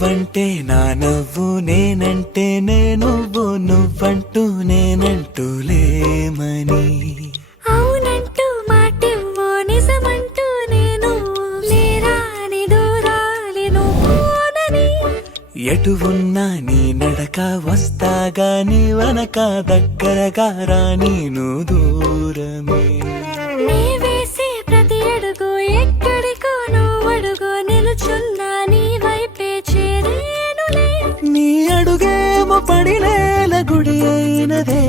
నువ్వంటే నా నవ్వు నేనంటే నువ్వు నువ్వంటూ నేనంటూ లేమని అవునంటూ మాటివ్వు నిజమంటూ నేను లేరాని దూరాలి నువ్వునని ఎటు ఉన్నా నీ నడక వస్తాగా నీ వనక దగ్గరగా రాని నువ్వు దూరమే నీ వేసే ప్రతి అడుగు ఎక్కడికో నువ్వు అడుగు నిలుచున్నా నీ వైపే చేరేనులే నీ అడుగేమో పడినేల గుడి అయినదే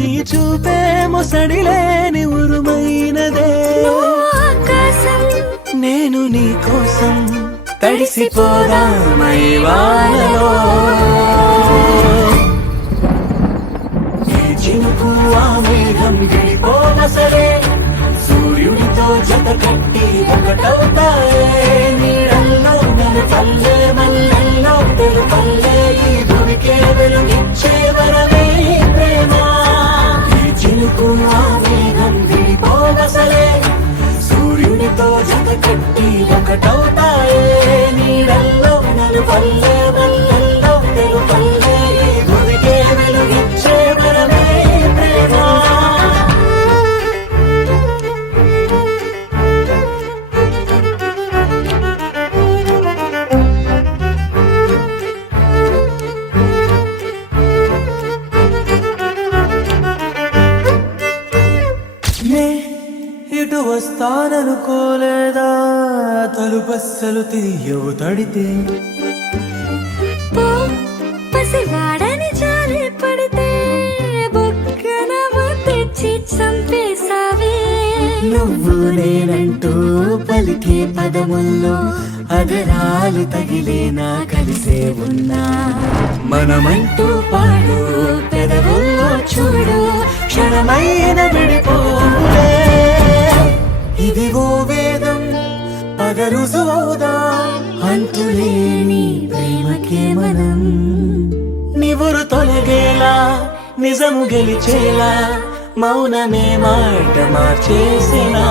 నీ చూపేమో సడిలేని ఉరుమైనదే నువ్వు ఆకాశం నేను నీ కోసం తడిసిపోదామై వానలో ఈ చినుకు ఆ మేఘం విడిపోన సరే సూర్యుడితో జత కట్టి ఒకటవుతాయే నీడల్లో నన్ను పల్లె మల్లెల్లో తెలుపల్లే ఈ భూమికే వెలుగిచ్చే వరమే ప్రేమ ఈ చినుకు ఆ మేఘం విడిపోన సరే సూర్యుడితో జత కట్టి ఒకటవుతాయే నీడల్లో నన్ను పల్లె మల్లెల్లో తెలుపల్లే ఈ భూమికే వెలుగిచ్చే వరమే ప్రేమ నే ఇటు వస్తాననుకోలేదా తలుపస్సలు తీయవు తడితే పో పసివాడని జాలి పడితే బొక్కన తెచ్చి చంపేశావే నువ్వు నేనంటూ పలికే పదముల్లో అదరాలు తగిలేనా కలిసే ఉన్నా మనమంటూ పాడు పెదవుల్లో చూడు క్షణమైన విడిపోలే ఇదిగో వేదం పద రుజువవుదా అంతులేని ప్రేమకే మనం నివురు తొలగేలా నిజము గెలిచేలా మౌనమే మాట మార్చేసినా